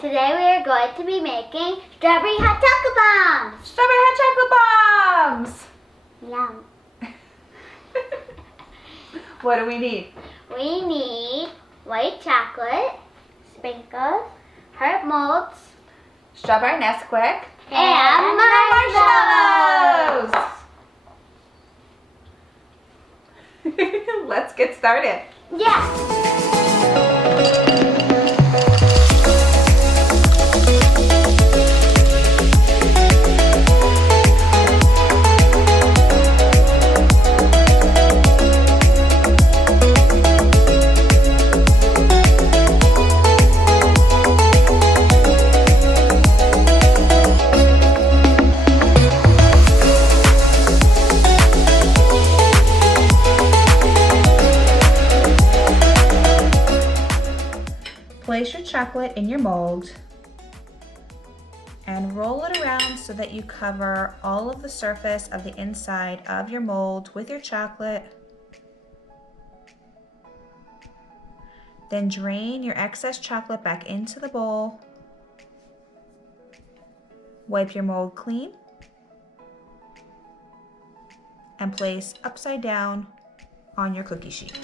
Today we are going to be making strawberry hot chocolate bombs. Strawberry hot chocolate bombs! Yum. What do we need? We need white chocolate, sprinkles, heart molds, Strawberry Nesquik, and marshmallows. Let's get started. Yeah. Place your chocolate in your mold and roll it around so that you cover all of the surface of the inside of your mold with your chocolate. Then drain your excess chocolate back into the bowl. Wipe your mold clean and place upside down on your cookie sheet.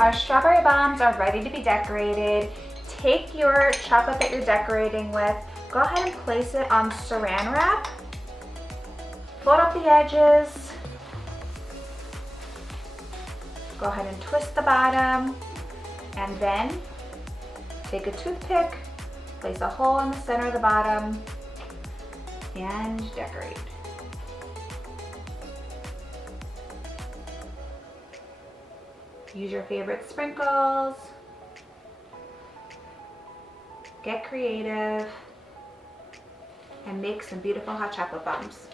Our strawberry bombs are ready to be decorated. Take your chocolate that you're decorating with, go ahead and place it on saran wrap. Fold up the edges. Go ahead and twist the bottom, and then take a toothpick, place a hole in the center of the bottom, and decorate. Use your favorite sprinkles. Get creative and make some beautiful hot chocolate bombs.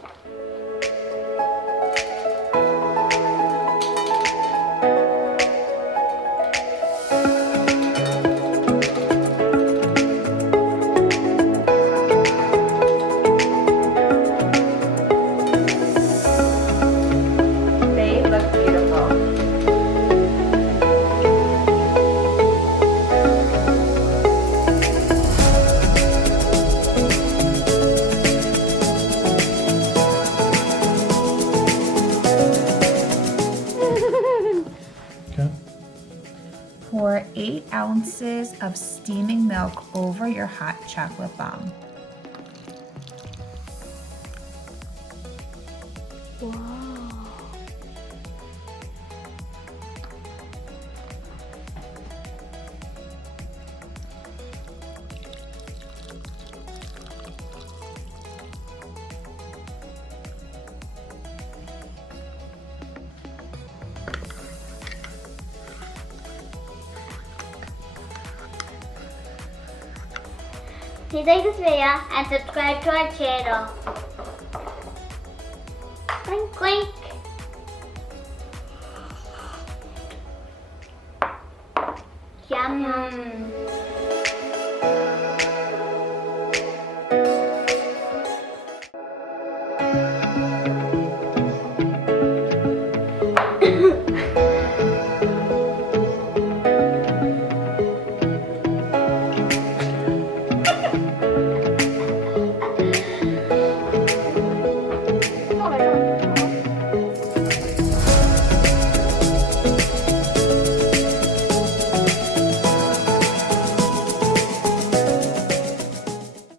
They look beautiful. Pour 8 ounces of steaming milk over your hot chocolate bomb. Wow. Please like this video and subscribe to our channel. Clink, clink. Yum.